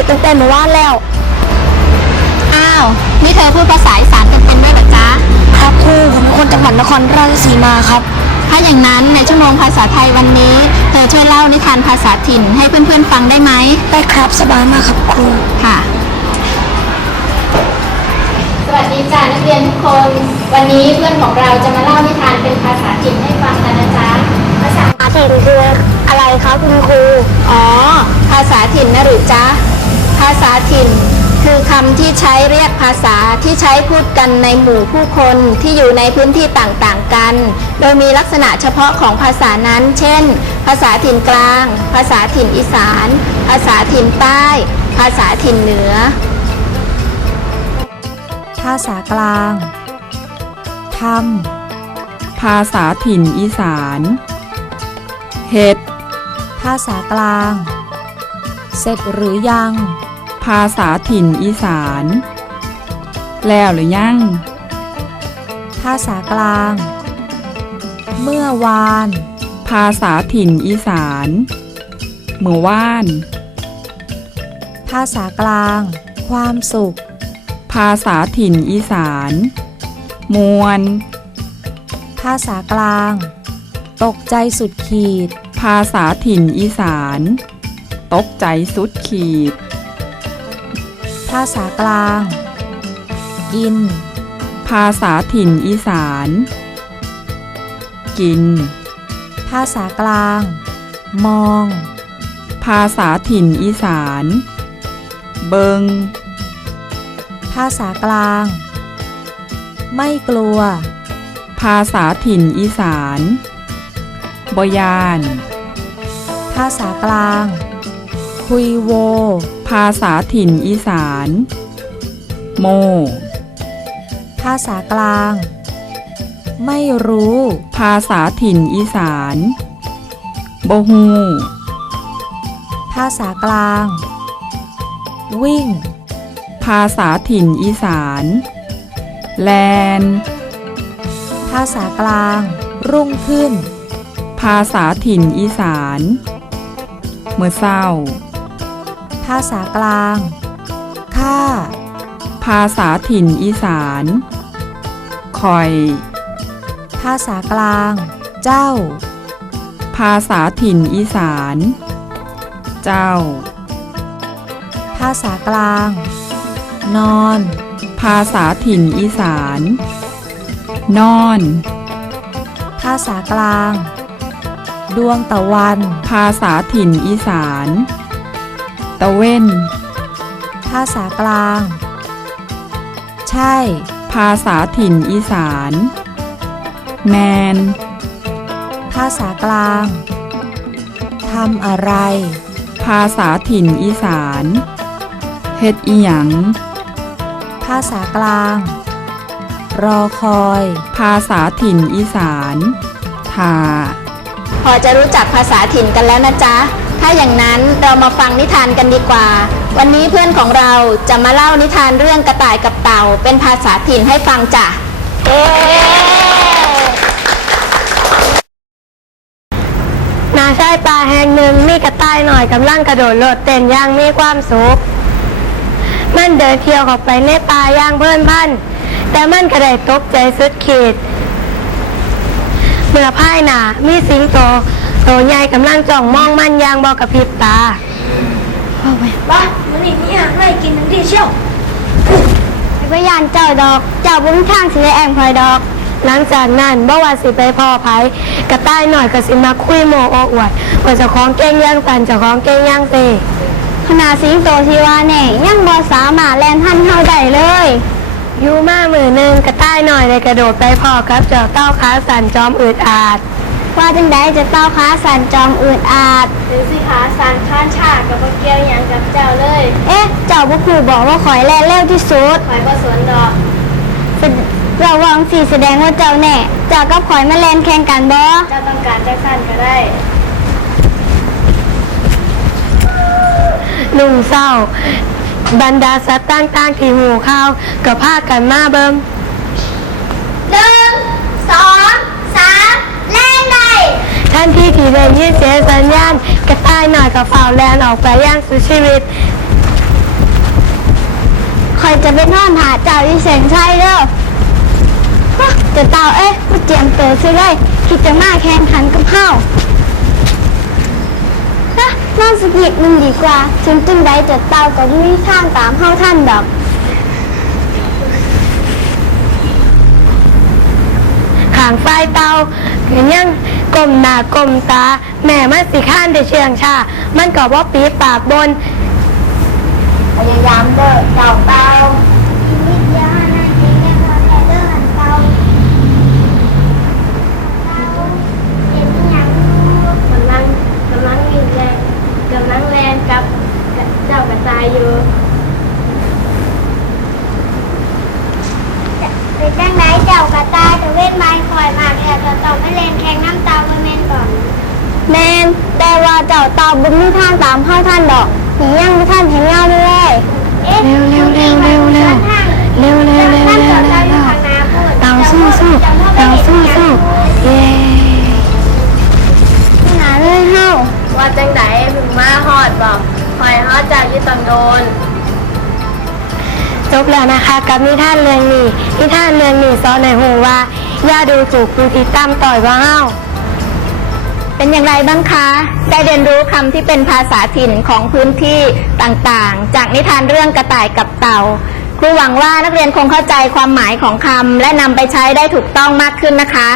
ครูน้ำแน่ได้ยังเฮ็ดเสร็จตั้งแต่เมื่อวานแล้ว อ้าว นี่เธอพูดภาษาอีสานเป็นๆด้วยเหรอจ๊ะ ครับครูผมเป็นคนจังหวัดนครราชสีมาครับ ถ้าอย่างนั้นในชั่วโมงภาษาไทยวันนี้ เธอช่วยเล่านิทานภาษาถิ่นให้เพื่อนๆฟังได้ไหม ได้ครับสบายมากครับครู ค่ะ สวัสดีจ้านักเรียนทุกคน วันนี้เพื่อนของเราจะมาเล่านิทานเป็นภาษาถิ่นให้ฟังกันนะจ๊ะ ภาษาถิ่นคืออะไรครับคุณครู อ๋อ ภาษาถิ่นนะหรือจ๊ะ ภาษาถิ่น คือคำที่ใช้เรียกภาษาที่ใช้พูดกันในหมู่ผู้คนที่อยู่ในพื้นที่ต่างๆกัน โดยมีลักษณะเฉพาะของภาษานั้น เช่น ภาษาถิ่นกลาง ภาษาถิ่นอีสาน ภาษาถิ่นใต้ ภาษาถิ่นเหนือ ภาษากลางทภาษาถิ่นอีสานเห็ดภาษากลาง เสร็จหรือยัง ภาษาถิ่นอีสาน แล้วหรือยัง ภาษากลาง เมื่อวาน ภาษาถิ่นอีสาน เมื่อว่าน ภาษากลาง ความสุข ภาษาถิ่นอีสาน มวล ภาษากลาง ตกใจสุดขีด ภาษาถิ่นอีสาน ตกใจสุดขีด ภาษากลาง กิน ภาษาถิ่นอีสาน กิน ภาษากลาง มอง ภาษาถิ่นอีสาน เบิง ภาษากลาง ไม่กลัว ภาษาถิ่นอีสานบยาน ภาษากลาง คุยโว ภาษาถิ่นอีสาน โม ภาษากลาง ไม่รู้ ภาษาถิ่นอีสานบฮูภาษากลาง วิ่ง ภาษาถิ่นอีสาน แลน ภาษากลาง รุ่งขึ้น ภาษาถิ่นอีสาน เมื่อเศร้าภาษากลาง ค่า ภาษาถิ่นอีสานคอย ภาษากลาง เจ้า ภาษาถิ่นอีสาน เจ้า ภาษากลาง นอน ภาษาถิ่นอีสาน นอน ภาษากลาง ดวงตะวัน ภาษาถิ่นอีสาน ตะเว้นภาษากลาง ใช่ ภาษาถิ่นอีสาน แมน ภาษากลางทำอะไร ภาษาถิ่นอีสานเฮ็ดอีหยัง ภาษากลาง รอคอย ภาษาถิ่นอีสานทาพอจะรู้จักภาษาถิ่นกันแล้วนะจ๊ะ ถ้าอย่างนั้นเรามาฟังนิทานกันดีกว่า วันนี้เพื่อนของเราจะมาเล่านิทานเรื่องกระต่ายกับเต่า เป็นภาษาถิ่นให้ฟังจ้ะนาชายป่าแห่งหนึ่งมีกระต่ายหน่อยกำลังกระโดดโลดเต้นย่างมีความสุขมันเดินเที่ยวเข้าไปในป่าย่างเพลินพันแต่มันก็ได้ตกใจสุดขีดเมื่อพ่ายหนามีสิงโต ตใหญ่กำลังจ้องมองมันอย่างบอกกระพริบตาบ้ามันนี่นี่ไม่กินทั้งที่เชี่ยวพยานเจ้าดอก เจ้าบุ้งทางสิได้แองพลอยดอก หลังจากนั้นบ่ว่าสิไปพ่อไผกระต่ายหน่อยก็สิมาคุยโมโอ้อวดว่าเจ้าของเก่งย่างตันเจ้าของเก่งย่างเตขนาดสิงโตที่ว่าแน่ยังบ่สามารถแล่นทันเฮาได้เลยอยู่มามือหนึ่งกระต่ายหน่อยเลยกระโดดไปพ่อครับเจ้าเต้าขาสั่นจอมอืดอาด ว่าจังไดจะเต้าขาสั่นจอมอืดอาดหรือสิขาสันข้านฉากกับบ่เกี่ยวหยังกับเจ้าเลยเอ๊ะ เจ้าบุครูบอกว่าขอยแล่นเร็วที่สุดข่อยบ่สนดอกเราวางสีแสดงว่าเจ้าแน่เจ้ากับขอยมาแล่นแข่งกันบ่เจ้าต้องการจักสันก็ได้ ลุงเศร้า บรรดาสัตว์ต่างๆที่หูข้าวก็พากันมาเบิงหนึ่งสองสามแล่นทัทันทีที่ได้ยินเสียสัญญาณกระต่ายหน่อยกับฝ่าวแลนออกไปย่างสู่ชีวิตคอยจะไปนอนหาเจ้าที่เสียงชัยเด้อฮะเจะเต่าเอ้ยมาเจียมตัวซื้อเลยคิดจะมาแข่งขันกับเฮาฮะนอนสกิดมันดีกว่าถึงจึงใดเจะเต่าก็ไม่มีทางตามเฮาท่านดอกางไฟเตาเห็นยังกลมหน้ากลมตา แม่มันสิข้านได้เชียงชา มันก็บ่ปีปากบน พยายามเด้อเต่าเตานิดเดียวนะจริงแค่พอแต่เด้อเต่าเต่าเห็นยังกำลังกำลังวิ่งแรงกำลังแรงกับเจ้ากระต่ายอยู่เป็นจังไหนเจ้ากระต่ายจะเว้นไม้คอยมา กแค่จะต้องไปเล่นแข่งน้ำเต่ามาเมนก่อน แมนแต่ว่าเจ้าเต่าบุญมีทางตามเข้าท่านดอกหียังไม่ท่านเห็นเงาเลยเร็วเร็วเร็วเร็วเร็วเร็วเร็วเร็วเร็วเร็วเร็วเร็วเตาสู้สู้เตาสู้สู้เย้หาเลยเฮาว่าจังไดถึงมาฮอดบอกคอยฮอดจากยี่ตอนโดนจบแล้วนะคะ กับนิทานเรื่องนี้นิทานเรื่องนี้สอนในหูว่าอ ย่าดูถูกผู้ที่ตั้มต่อยว่าเฮาเป็นอย่างไรบ้างคะ ได้เรียนรู้คำที่เป็นภาษาถิ่นของพื้นที่ต่างๆ จากนิทานเรื่องกระต่ายกับเต่า ครูหวังว่านักเรียนคงเข้าใจความหมายของคำและนำไปใช้ได้ถูกต้องมากขึ้นนะคะ